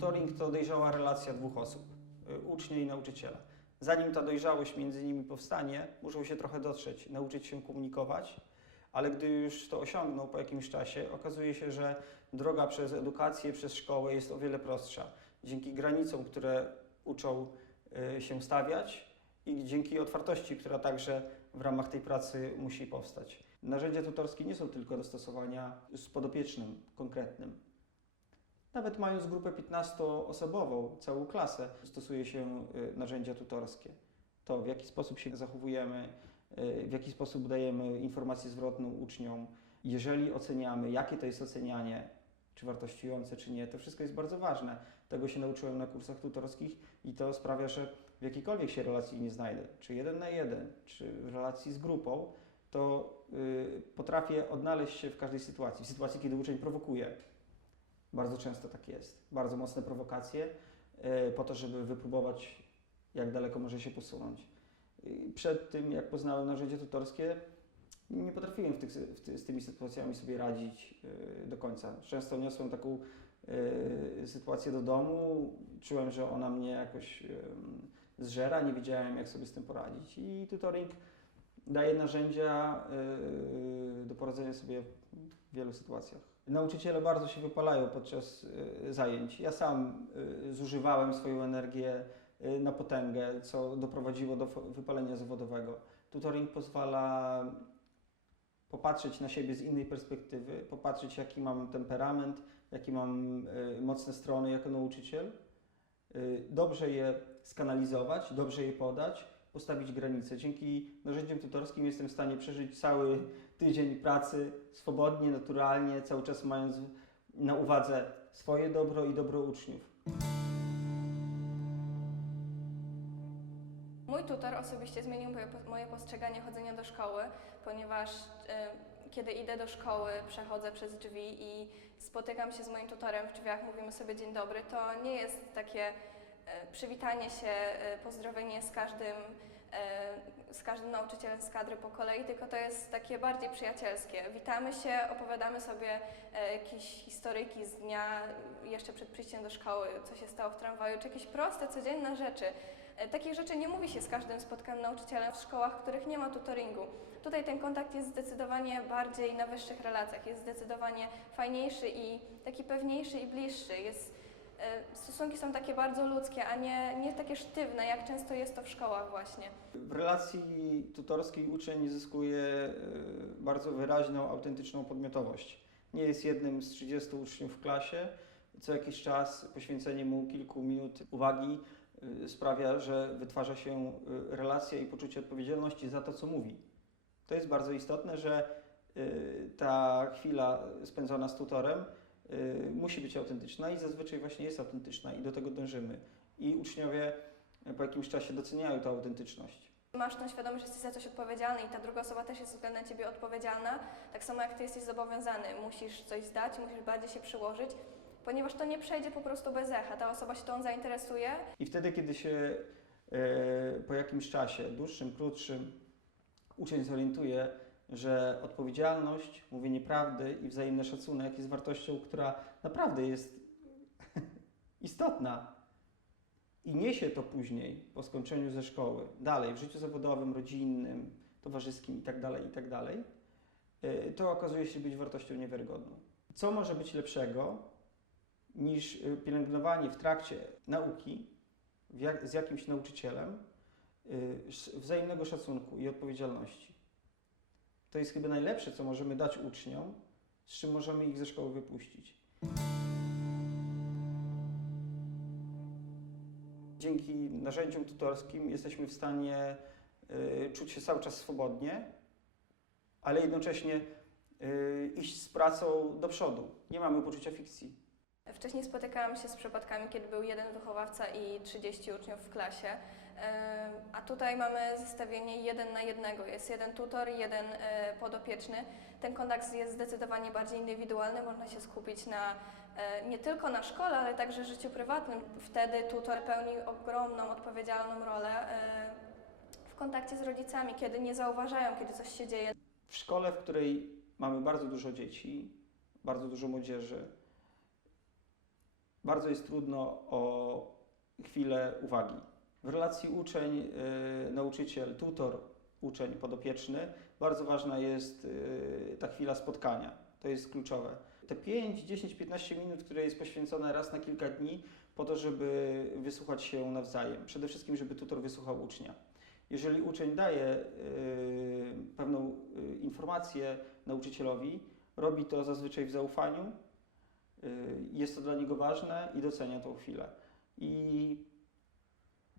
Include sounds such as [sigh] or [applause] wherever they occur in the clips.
Tutoring to dojrzała relacja dwóch osób, y, ucznia i nauczyciela. Zanim ta dojrzałość między nimi powstanie, muszą się trochę dotrzeć, nauczyć się komunikować, ale gdy już to osiągną po jakimś czasie, okazuje się, że droga przez edukację, przez szkołę jest o wiele prostsza. Dzięki granicom, które uczą y, się stawiać i dzięki otwartości, która także w ramach tej pracy musi powstać. Narzędzia tutorskie nie są tylko do stosowania z podopiecznym konkretnym. Nawet mając grupę 15-osobową, całą klasę, stosuje się y, narzędzia tutorskie. To, w jaki sposób się zachowujemy, y, w jaki sposób dajemy informację zwrotną uczniom, jeżeli oceniamy, jakie to jest ocenianie, czy wartościujące, czy nie, to wszystko jest bardzo ważne. Tego się nauczyłem na kursach tutorskich i to sprawia, że w jakiejkolwiek się relacji nie znajdę, czy jeden na jeden, czy w relacji z grupą, to y, potrafię odnaleźć się w każdej sytuacji. W sytuacji, kiedy uczeń prowokuje, bardzo często tak jest. Bardzo mocne prowokacje y, po to, żeby wypróbować, jak daleko może się posunąć. Przed tym, jak poznałem narzędzie tutorskie, nie potrafiłem tych, ty, z tymi sytuacjami sobie radzić y, do końca. Często niosłem taką y, sytuację do domu, czułem, że ona mnie jakoś zżera, nie wiedziałem, jak sobie z tym poradzić. I tutoring daje narzędzia do poradzenia sobie w wielu sytuacjach. Nauczyciele bardzo się wypalają podczas y, zajęć. Ja sam y, zużywałem swoją energię y, na potęgę, co doprowadziło do wypalenia zawodowego. Tutoring pozwala popatrzeć na siebie z innej perspektywy, popatrzeć jaki mam temperament, jakie mam mocne strony jako nauczyciel, dobrze je skanalizować, dobrze je podać, postawić granice. Dzięki narzędziom tutorskim jestem w stanie przeżyć cały tydzień pracy swobodnie, naturalnie, cały czas mając na uwadze swoje dobro i dobro uczniów. Mój tutor osobiście zmienił moje, postrzeganie chodzenia do szkoły, ponieważ e, kiedy idę do szkoły, przechodzę przez drzwi i spotykam się z moim tutorem w drzwiach, mówimy sobie dzień dobry, to nie jest takie przywitanie się, e, pozdrowienie z każdym, e, z każdym nauczycielem z kadry po kolei, tylko to jest takie bardziej przyjacielskie. Witamy się, opowiadamy sobie e, jakieś historyjki z dnia jeszcze przed przyjściem do szkoły, co się stało w tramwaju, czy jakieś proste, codzienne rzeczy. E, Takich rzeczy nie mówi się z każdym spotkanym nauczycielem w szkołach, w których nie ma tutoringu. Tutaj ten kontakt jest zdecydowanie bardziej na wyższych relacjach, jest zdecydowanie fajniejszy i taki pewniejszy i bliższy. Jest, e, stosunki są takie bardzo ludzkie, a nie, nie takie sztywne, jak często jest to w szkołach właśnie. W relacji tutorskiej uczeń zyskuje e, bardzo wyraźną, autentyczną podmiotowość. Nie jest jednym z 30 uczniów w klasie. Co jakiś czas poświęcenie mu kilku minut uwagi e, sprawia, że wytwarza się e, relacja i poczucie odpowiedzialności za to, co mówi. To jest bardzo istotne, że e, ta chwila spędzona z tutorem e, musi być autentyczna i zazwyczaj właśnie jest autentyczna i do tego dążymy. I uczniowie e, po jakimś czasie doceniają tę autentyczność. Masz tą świadomość, że jesteś za coś odpowiedzialny i ta druga osoba też jest względem Ciebie odpowiedzialna, tak samo jak Ty jesteś zobowiązany. Musisz coś zdać, musisz bardziej się przyłożyć, ponieważ to nie przejdzie po prostu bez echa. Ta osoba się tą zainteresuje I wtedy, kiedy się e, po jakimś czasie, dłuższym, krótszym, uczeń zorientuje, że odpowiedzialność, mówienie prawdy i wzajemny szacunek jest wartością, która naprawdę jest [laughs] istotna i niesie to później po skończeniu ze szkoły, dalej w życiu zawodowym, rodzinnym, towarzyskim itd., itd., e, to okazuje się być wartością niewiarygodną. Co może być lepszego niż e, pielęgnowanie w trakcie nauki z jakimś nauczycielem y, wzajemnego szacunku i odpowiedzialności. To jest chyba najlepsze, co możemy dać uczniom, z czym możemy ich ze szkoły wypuścić. Dzięki narzędziom tutorskim jesteśmy w stanie y, czuć się cały czas swobodnie, ale jednocześnie y, iść z pracą do przodu. Nie mamy poczucia fikcji. Wcześniej spotykałam się z przypadkami, kiedy był jeden wychowawca i 30 uczniów w klasie, a tutaj mamy zestawienie jeden na jednego. Jest jeden tutor, jeden e, podopieczny. Ten kontakt jest zdecydowanie bardziej indywidualny, można się skupić na, e, nie tylko na szkole, ale także życiu prywatnym. Wtedy tutor pełni ogromną, odpowiedzialną rolę e, w kontakcie z rodzicami, kiedy nie zauważają, kiedy coś się dzieje. W szkole, w której mamy bardzo dużo dzieci, bardzo dużo młodzieży, bardzo jest trudno o chwilę uwagi. W relacji uczeń, y, nauczyciel, tutor, uczeń, podopieczny bardzo ważna jest y, ta chwila spotkania. To jest kluczowe. Te 5, 10, 15 minut, które jest poświęcone raz na kilka dni po to, żeby wysłuchać się nawzajem. Przede wszystkim, żeby tutor wysłuchał ucznia. Jeżeli uczeń daje y, pewną informację nauczycielowi, robi to zazwyczaj w zaufaniu, jest to dla niego ważne i docenia tą chwilę. I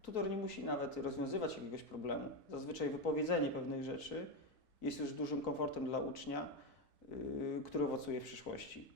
tutor nie musi nawet rozwiązywać jakiegoś problemu. Zazwyczaj wypowiedzenie pewnych rzeczy jest już dużym komfortem dla ucznia, y, który owocuje w przyszłości.